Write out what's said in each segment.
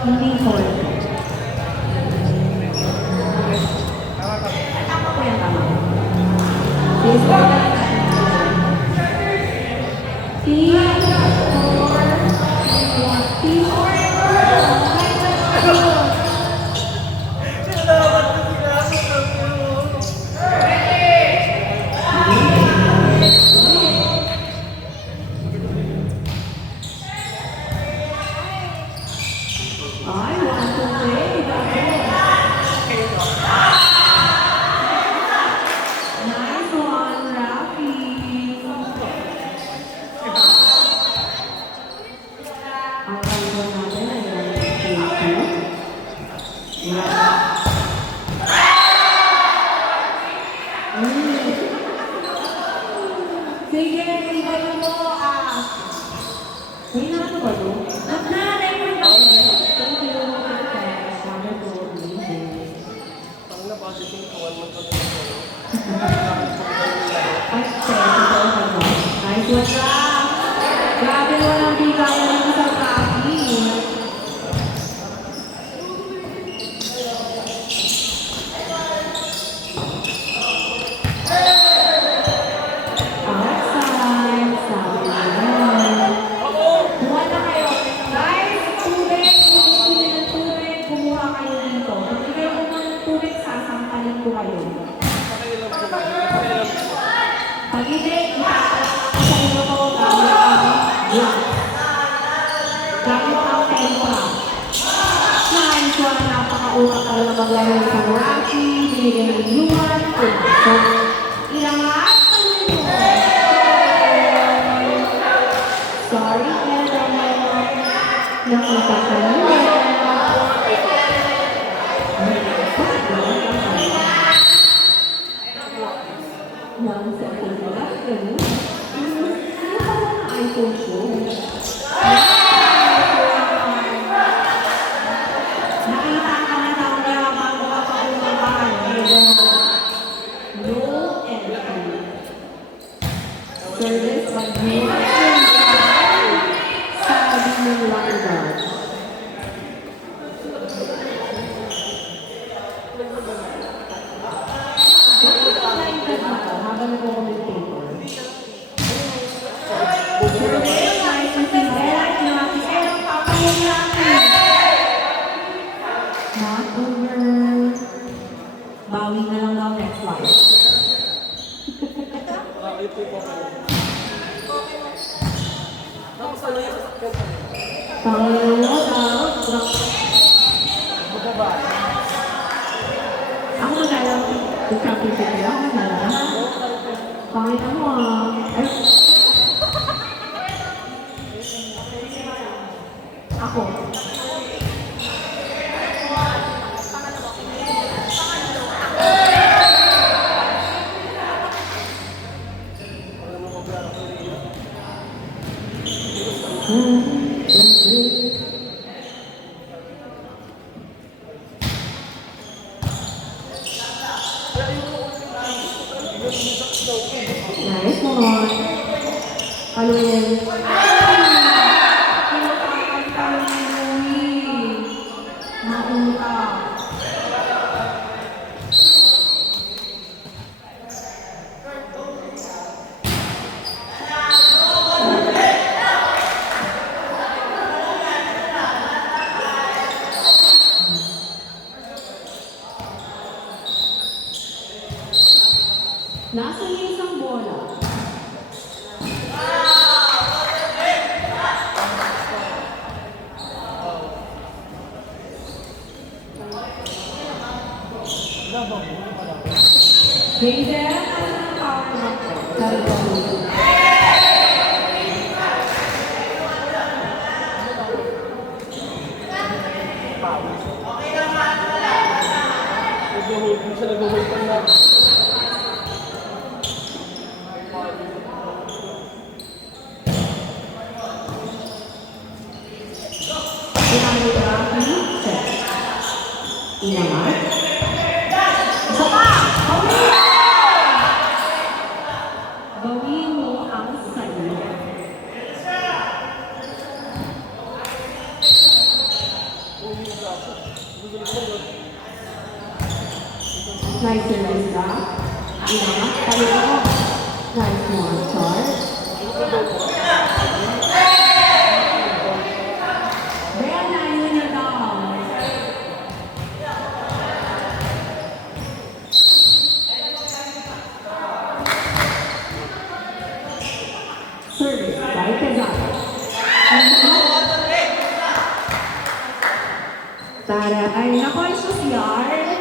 Hindi for. Tama ko yan, tama. Please, sige, sige mo, May nato ba ito? Nagnaray mo ba ito? Thank you, Tess. Wonderful, amazing. Ang na-positive kawan mo ito. Ay, nice one lang. Grabe walang bigayan ng isang kaki. Pag hindi, sa inyo ko, gamit ang tempra. Nice one, napaka-utak talaga maglaro sa Rocky, binigay ng inuman, so, ilangat, sorry, nakita ka nila. One second lang, ganun. Ano pa na iPhone ko? Nakita ka na daw niya bago ka pa umabahan. No entry. Service by no sabi ng lifeguard. Habang nag-commentator. Survey, nice and highlight na pero papayin natin. Not over. Bawi na lang daw next life. Ito po kayo. Tapos ano yung sasakyan sa nila? Ako magalang championship nila. Ako magalang. Pangit mo Ako. Nice one. Paluin. Maunta. Nasa iyo isang bola. Hayden, ano ang power mo po? Hindi siya nag-hold pa na. Inaman. Isa pa! Gawin mo ang sayo. umiinom na ako. Gugulo ko doon. Nice service ka. Yeah. Palit ako. Nice one, Charles. Bea na yun na daw. Service, right Quezon. Tara, ay na-conscious yard.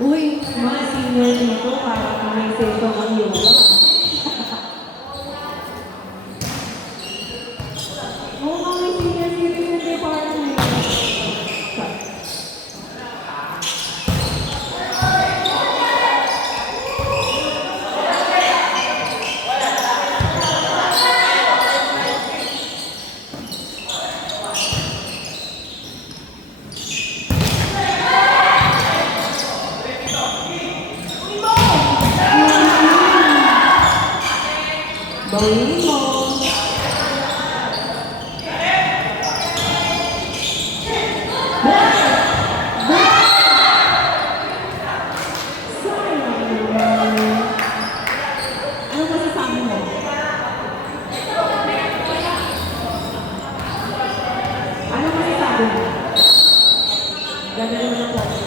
Uy, mga senior dito, parang may session ang yoga. Oo, mga senior citizen, di parang may... Bawin mo. Ano masasabi mo? Ano masasabi mo? Ganda naman ang plano.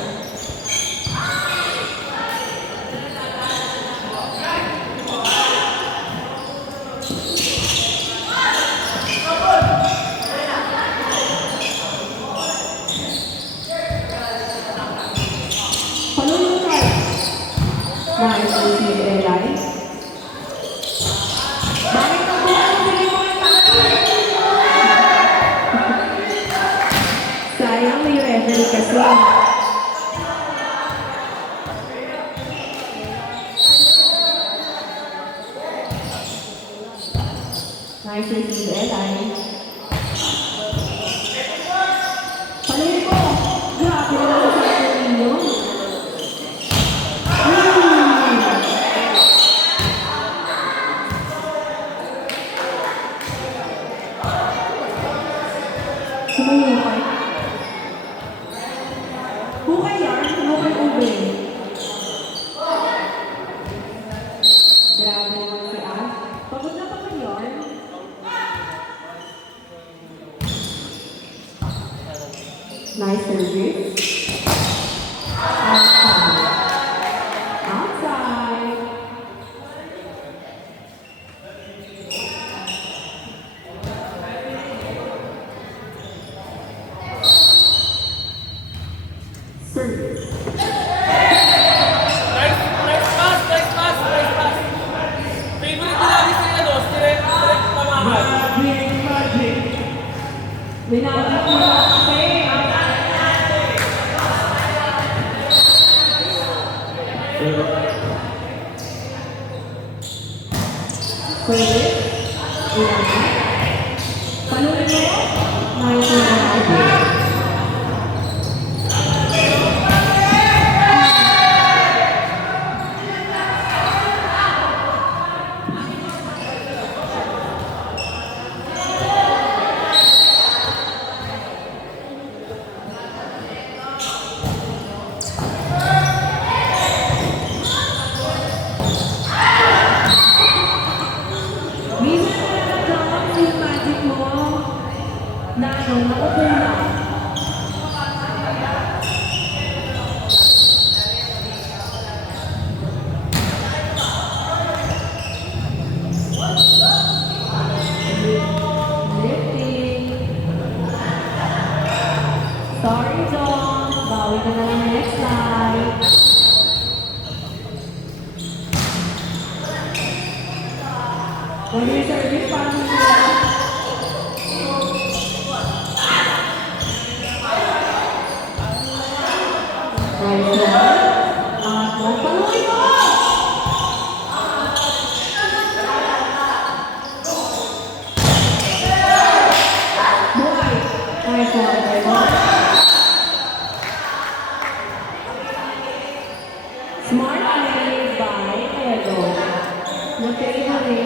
Palunin mo tayo. Nice to see you, Eli. Bakit ang buhay mo hindi mo nagtatay? Sayang may referee kasi. Nice to see you, Eli. Palunin mo. Grabe naman sa akin ninyo. Sumuyukay. Hukay yan, hukay ube. Grabe naman si Ash. Pagod na pagod yun. Nice service. Outside. Outside. Service. Nice pass, nice pass, nice pass. Favorite ko lagi si ano, direct tamahan. Magic. Binagi ko na kasi. Service. Ilan na? Panunin mo. Nice one. Minsan mo na nagkakaroon yung magic mo na ano, naupo lang. Lifting. Sorry, John. Bawi ka na lang next time. When you service, parang hindi lang. Nice one. Paluin mo!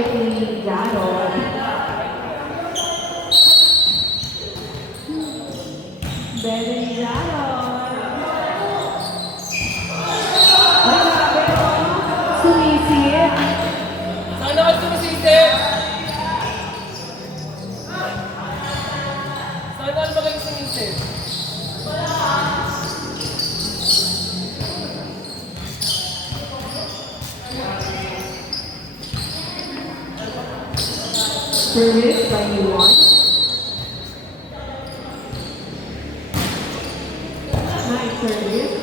Beverly Jarod. Beverly Jarod. Ay, grabe oh. Sumisit. Sana ako sumisisip. Sana ako magaling sumisip. Service by Yuan. Nice service.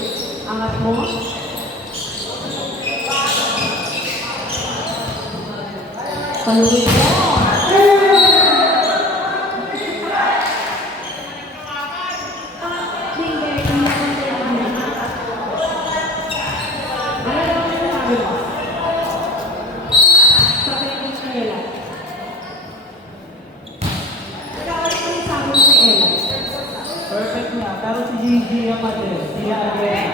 Angat mo. Paluin mo. Hindi, hindi ako nila. Ano naman yung sabi mo? Sabi ko sa Ella. Ikaw, ano yung sabi mo kay Ella? Perfect na. Pero si Gigi ang mati. Siya again.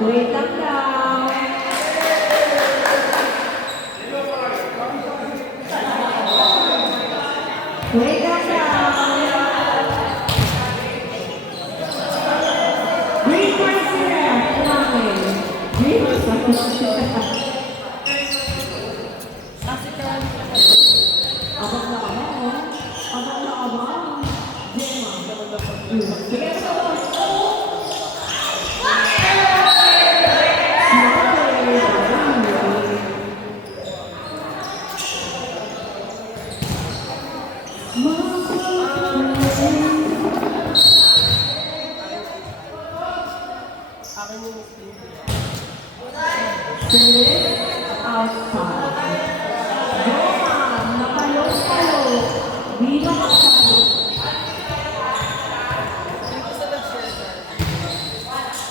Wait lang daw. Wait lang daw. Green card sila. Kumain. Green card sila. Abang na abang, oh. Abang na abang. Gemma. Sige, ito. Service outside. Johan, napalo-palo. Viva Kapalo.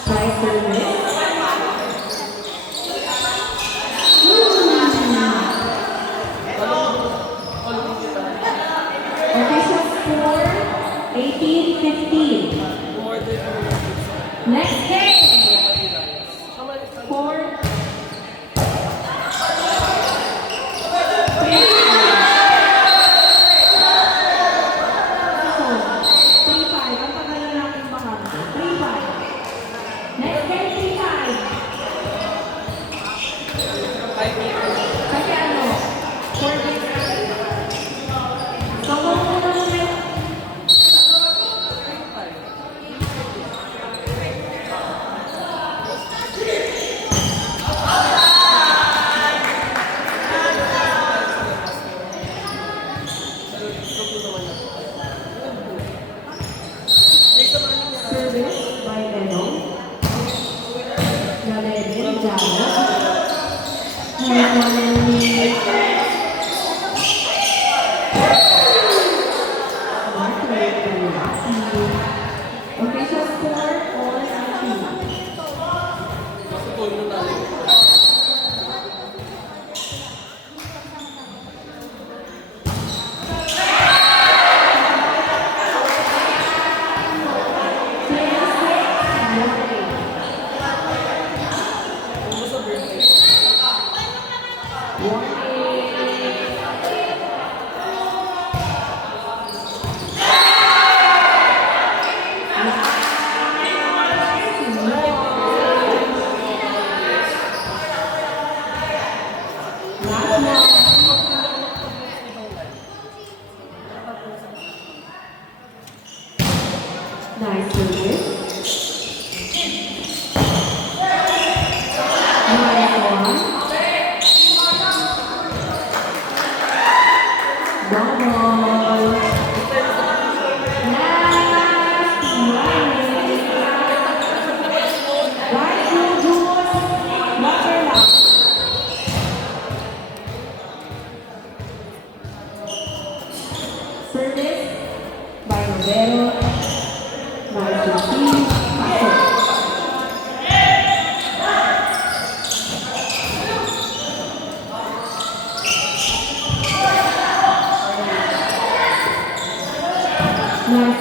Try service. Official score, 18-15. Next game. 4. Kasi ano, 4 days. So, kung muna muna. Service by Leno. Naleden, Jalo. Official score or Nice service. Nice one. Double. Last one. Right to Jules. Number lang. Service by Rodel.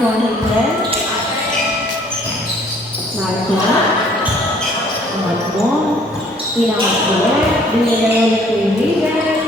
mo, Hazel. Mark mo. Mark mo. Pinangat ulit. Binigay ulit kay Hazel.